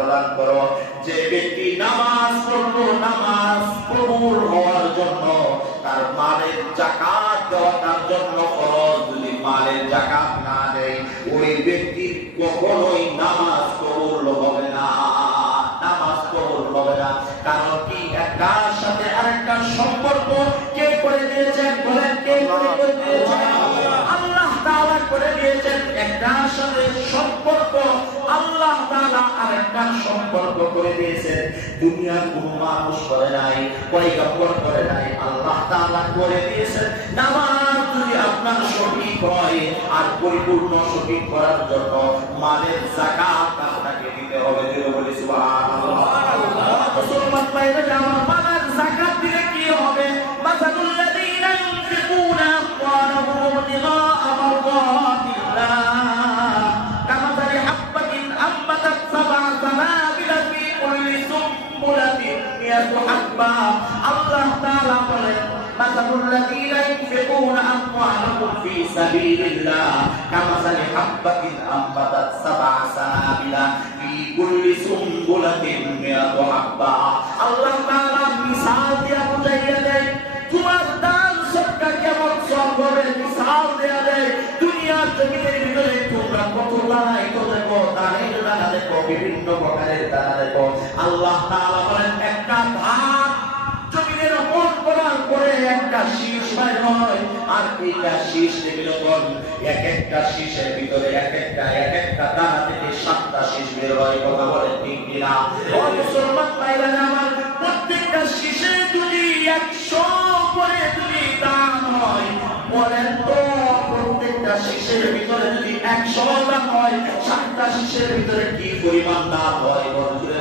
প্রদান করো। যে ব্যক্তি নামাজ পড়লো, নামাজ কবুল হওয়ার জন্য তার মালের যাকাত দেওয়া তার জন্য ফরজ। যদি মালের যাকাত না দেয় ওই ব্যক্তির কখনোই নামাজ কবুল হবে না, নামাজ কবুল হবে না। কারণ কি, একটার সাথে আরেকটা সম্পর্ক কে করে দিয়েছেন? বলেন, কে করে দিয়েছেন? আল্লাহ তাআলা করে দিয়েছেন। একটার সাথে সম্পর্ক আল্লাহ তাআলা আরেকটা সম্পর্ক করে দিয়েছেন। দুনিয়ার কোনো মানুষ করে নাই, পয়গম্বর করে নাই, আল্লাহ তাআলা করে দিয়েছেন। নামাজ যদি আপনার সঠিক হয় আর পরিপূর্ণ সঠিক করার জন্য মালের যাকাত আপনাকে দিতে হবে। বলি সুবহানাল্লাহ। মুসলমান ভাইরা আমার, মালের যাকাত দিলে কি হবে? মাসালুল্লাযীনা ইউনফিকুনা আমওয়ালাহুম ইবতিগাআ মারদাতিল্লাহ কামাসালি হাব্বাতিন আম্বাতাত সাবআ সানাবিলা ফি কুল্লি সুম্বুলাতিন মিয়াতু হাব্বা। আল্লাহ তাআলা বলেন, মাসালুল্লাযীনা ইউনফিকুনা আমওয়ালাহুম ফি সাবিলিল্লাহ কামাসালি হাব্বাতিন আম্বাতাত সাবআ সানাবিলা ফি কুল্লি সুম্বুলাতিন মিয়াতু হাব্বা। আল্লাহ তাআলা মিসাল দিয়া বুঝাইয়া দেয় তোমার দান সদকা কেমন সওয়াব হবে, মিসাল দেয়া দেয়। দুনিয়ার জমিনের ভিতরে তোমরা কত দানায় তো দেখো, দানের দানা দেখো, বিভিন্ন প্রকারের দানা দেখো। আল্লাহ তাআলা বলেন, একটা ধান জমিনের উপর করার পরে একটা শীষ বের হয়, আর এইটা শীষ থেকে যখন এক একটা শীষের ভিতরে এক একটা দানা থেকে 7টা শীষ বের হয়। কথা বলেন ঠিক কিনা? ও মুসলমান ভাইরা আমার, প্রত্যেকটা শীষে যদি 100 করে যদি দান হয়, বলেন তো প্রত্যেকটা শীষের ভিতরে যদি 100 দান হয়, 7টা শীষের ভিতরে কি পরিমাণ দান হয়?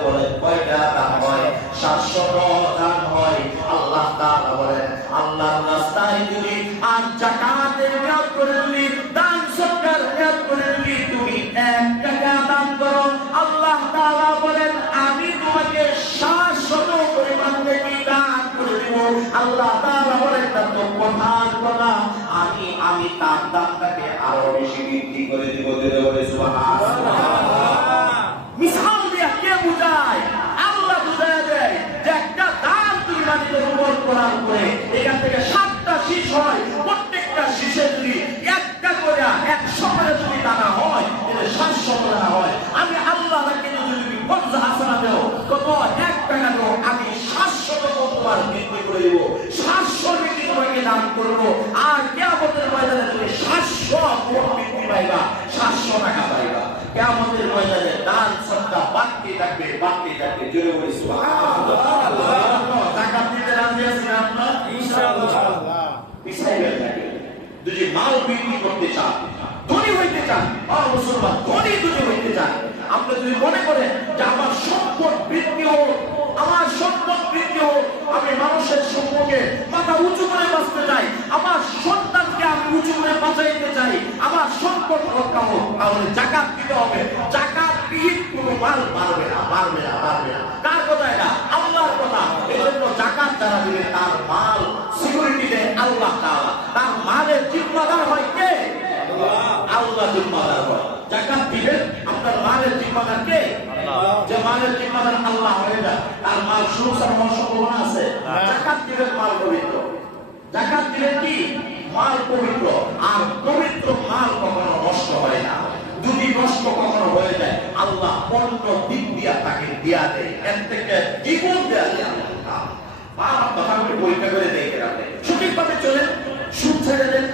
বলেন কয়টা দান হয়? 700 দান হয়। আল্লাহ তাআলা বলেন, আল্লাহর রাস্তায় যদি আর যাকাতের নিয়ত করে যদি দান সদকার নিয়ত করে যদি তুমি 1 টাকা দান করো, আল্লাহ তাআলা বলেন আমি তোমাকে 700 পরিমাণ নেকি দান করে দেব। আল্লাহ তাআলা বলেন, তা তো কথার কথা, আমি তার দানটাকে আরো বেশি বৃদ্ধি করে দেব। বলে সুবহানাল্লাহ। মিসাল দিয়া কে বুঝায়? আল্লাহ বুঝায় দেয় যে একটা দান তুমি মাটিতে রোপণ করার পরে এখান থেকে 7টা শীষ হয়, প্রত্যেকটা শীষে যদি 1টা করে 100 করে যদি দানা হয়, তাহলে 700 দানা হয়। আমি আল্লাহ তাকে যদি 50 হাসানা দেও, কত 1 টাকা দেও, আমি 700 তোমার বৃদ্ধি করে দেব। 700 বৃদ্ধি তোমাকে দান করবো। আর কিয়ামতের ময়দানে তুমি 700 গুণ বৃদ্ধি পাইবা, 700 টাকা পাইবা। কিয়ামতের ময়দানে দান সদকা বাড়তে থাকবে, বাড়তে থাকবে। জোরে বলি সুবহানাল্লাহ। যাকাত দিতে রাজি আছেন আপনারা? ইনশাআল্লাহ। পিছাইবেন না। যদি মাল বৃদ্ধি করতে চান, ধনী হইতে চান, মুসলমান ধনী যদি হইতে চান, আপনি যদি মনে করেন যে আমার সম্পদ বৃদ্ধি হোক, আমার সম্পদ বৃদ্ধি হোক, আমি মানুষের সম্মুখে মাথা উঁচু করে বাঁচতে চাই, আমার সন্তানকে আমি উঁচু করে বাঁচাইতে চাই, আমার সম্পদ রক্ষা হোক, তাহলে যাকাত দিতে হবে। যাকাত বিহীন কোনো মাল পারবে না, পারবে না, পারবে না। কার কথা এটা? আল্লাহর কথা। এই জন্য যাকাত যারা দিবে তার মাল সিকিউরিটি দেয় আল্লাহ তাআলা। তার মালের জিম্মাদার হয় কে? আল্লাহ জিম্মাদার হয়। যাকাত দিবেন, আপনার মালের জিম্মাদার কে? যে মালের জিম্মাদার আল্লাহ হয়ে যায়, তার মাল সুরক্ষার সম্ভাবনা আছে। যাকাত দিবেন, মাল পবিত্র। যাকাত দিলেন কি? মাল পবিত্র। আর পবিত্র মাল কখনো নষ্ট হয় না। যদি নষ্ট কখনো হয়ে যায়, আল্লাহ অন্য দিক দিয়া তাকে দিয়া দেয়, এর থেকে জীবন দেয়া যায়। কথাগুলি পরীক্ষা করে দেখে রাখেন, সঠিকভাবে চলেন, সুদ ছেড়ে দেন,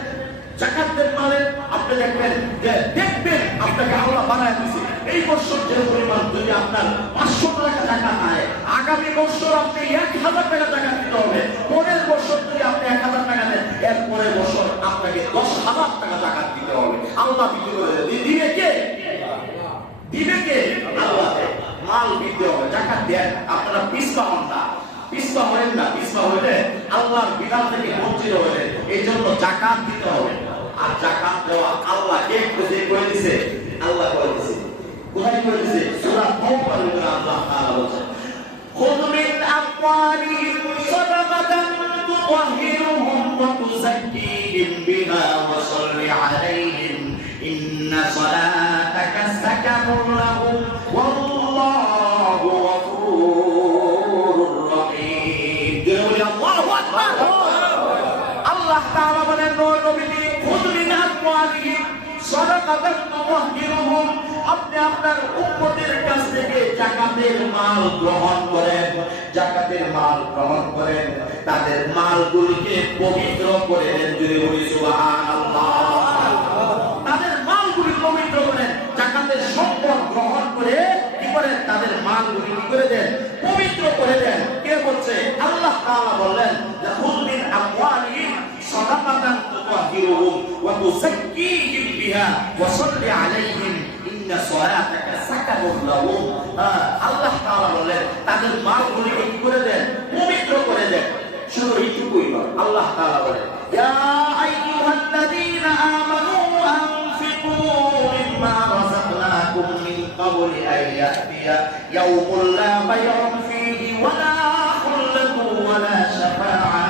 যাকাত দেন মালে, আপনি দেখবেন যে দেখবেন আপনাকে আল্লাহ বানায় দিয়েছে। এই বছর যে পরিমাণ যদি আপনার 500 টাকা যাকাত হয়, আগামী বছর আপনি 1000 টাকা যাকাত দিতে হবে। পরের বছর যদি আপনি 1000 টাকা দেন, এর পরের বছর আপনাকে 10,000 টাকা যাকাত দিতে হবে। আল্লাহ বিধি করে দিবে কে? দিবে কে? আল্লাহ। মাল দিতে হবে, যাকাত দেন। আপনারা পিছপা হন না, পিছপা হবেন না। পিছপা হইলে আল্লাহর বিধান থেকে বঞ্চিত হইলে, এই জন্য যাকাত দিতে হবে। আর যাকাত দেওয়া আল্লাহ কে করে দিছে? আল্লাহ করে দিছে। কোথায় করে দিছে? সূরা তাওবার ভিতরে আল্লাহ তাআলা বলেন, খুয মিন আমওয়ালিহিম সাদাকাতান তুতাহহিরুহুম ওয়া তুযাক্কিহিম বিহা ওয়া সাল্লি আলাইহিম ইন্না সালাতাকা সাকানুন লাহুম ওয়াল্লাহু আল্লাহ তাআলা বলেন নবী তিনি খুদ মিন আমওয়ালিহিম সাদাকাতান তুতাহহিরুহুম, আপনি আপনার উম্মতের কাছ থেকে যাকাতের মাল গ্রহণ করেন, যাকাতের মাল গ্রহণ করেন, তাদের মালগুলিকে পবিত্র করে দেন। যদি বলি সুবহানাল্লাহ, তাদের মালগুলি পবিত্র করেন, যাকাতের সম্পদ গ্রহণ করে কি করেন, তাদের মালগুলি কি করে দেন, পবিত্র করে দেন। কে বলছে? আল্লাহ তাআলা বললেন যে খুদ মিন আমওয়ালিহিম সাদাকাতান তুতাহহিরুহুম ওয়া তুযাক্কিহিম বিহা ওয়া সাল্লি আলাইহিম ইন্না সালাতাকা সাকানুন লাহুম। আল্লাহ তাআলা বললেন তাদের মালগুলিকে কি করে দেন, পবিত্র করে দেন। শুধু এইটুকুই নয়, আল্লাহ তাআলা বলেন ইয়া আইয়ুহাল্লাযীনা আমানু আনফিকু মিম্মা রাযাকনাকুম মিন ক্বাবলি আন ইয়াতিয়া ইয়াওমুন লা বাই'উন ফীহি ওয়ালা খুল্লাতুন ওয়ালা শাফাআ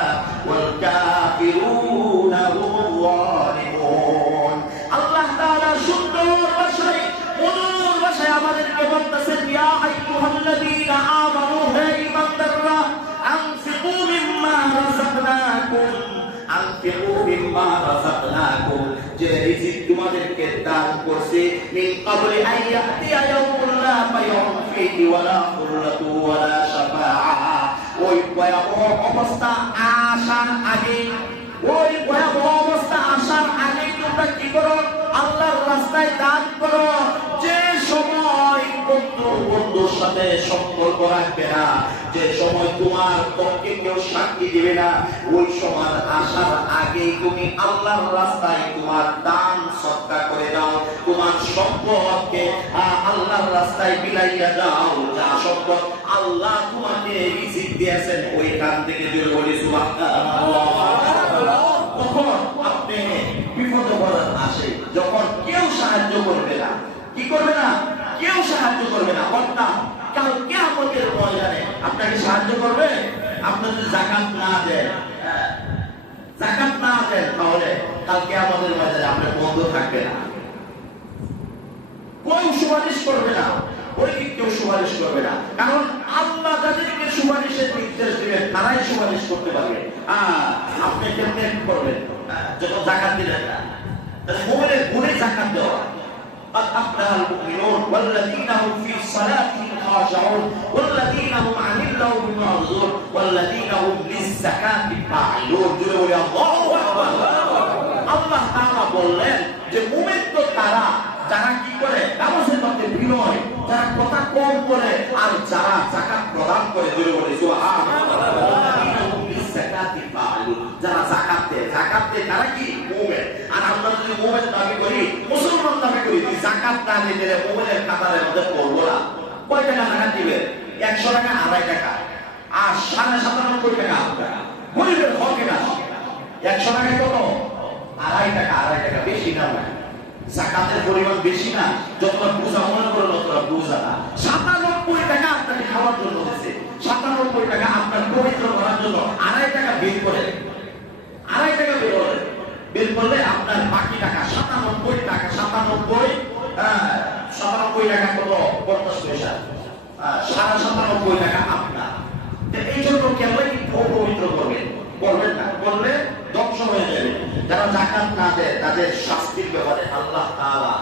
ওয়াল কাফিরুনা হুমুল যালিমুন। আল্লাহ তাআলা সুন্দর ভাষায়, মধুর ভাষায় আমাদেরকে বলতেছেন ইয়া আইয়ুহাল্লাযীনা আমানু, হে ঈমানদাররা, আনফিকু মিম্মা রাযাকনাকুম, আনফিকু মিম্মা রাযাকনাকুম, যে রিজিক তোমাদেরকে দান করছি, মিন ক্বাবলি আন ইয়াতিয়া ইয়াওমুন লা বাই'উন ফীহি ওয়ালা খুল্লাতুন ওয়ালা শাফাআ, ওই ভয়াবহ অবস্থা আসার আগে, ওই ভয়াবহ অবস্থা আসার আগে তোমরা কি করো, আল্লাহর রাস্তায় দান করো। যে সময় বন্ধুর সাথে সম্পর্ক রাখবে না, যে সময় তোমার পক্ষে কেউ সাক্ষী দিবে না, ওই সময় আসার আগে তুমি আল্লাহর রাস্তায় তোমার দান সদকা করে দাও, তোমার সম্পদকে আল্লাহর রাস্তায় বিলাইয়া দাও। যা সম্পদ আল্লাহ তোমাকে রিজিক দিয়েছেন ওইখান থেকে দিয়ে বলি সুবহানাল্লাহ। তখন আপনি বিপদে পড়ার আসে, যখন কেউ সাহায্য করবে না, কি করবে না, কেউ সাহায্য করবে না, অর্থাৎ কাল কিয়ামতের ময়দানে আপনাকে সাহায্য করবে। আপনি যদি যাকাত না দেন, যাকাত না দেন, তাহলে কাল কিয়ামতের ময়দানে আপনার বন্ধ থাকবে না, কেউ সুপারিশ করবে না, ওই কেউ সুপারিশ করবে না। কারণ আল্লাহ যাদেরকে সুপারিশের নির্দেশ দিবেন তারাই সুপারিশ করতে পারবে। আপনি কেমনে করবেন যখন যাকাত দিলেন না? মুমিনের গুণে যাকাত দেওয়া। قد أفلح المؤمنون والذين هم في صلاتهم خاشعون والذين هم عن اللغو معرضون والذين هم للزكاة فاعلون। জোরে বলি আল্লাহু আকবার। আল্লাহ তাআলা বললেন যে মুমিন তো তারা যারা কি করে, নামাজের মধ্যে বিনয়, যারা কথা কম করে, আর যারা যাকাত প্রদান করে। জোরে বলি সুবহানাল্লাহ। যারা যাকাত দেয়, যাকাত দেয় তারা কি মুমিন। আর আমরা যদি মুমিন দাবি করি, মুসলমান দাবি করি, যাকাত না দিলে মুমিনের কাতারের মধ্যে পড়বো না। কয় টাকা যাকাত দিবে? 100 টাকা, 2.5 টাকা, আর 97.5 টাকা গরিবের হক। না 100 টাকায় কত? 2.5 টাকা, 2.5 টাকা, বেশি না। যাকাতের পরিমাণ বেশি না, যতটা বুঝা মনে করো ততটা বুঝা না। 97 টাকা আপনাকে খাওয়ার জন্য দিচ্ছে, 97 টাকা আপনার পবিত্র করার জন্য 2.5 টাকা বের করে, 2.5 টাকা বের করলে আপনার বাকি টাকা 97 টাকা, 97 টাকা কত? 50 পয়সা, 97.5 টাকা আপনার। এই জন্য কেন কি পবিত্র করবেন? করবেন না, করলে ধ্বংস হয়ে যাবে। যারা যাকাত না দেয় তাদের শাস্তির ব্যাপারে আল্লাহ তাআলা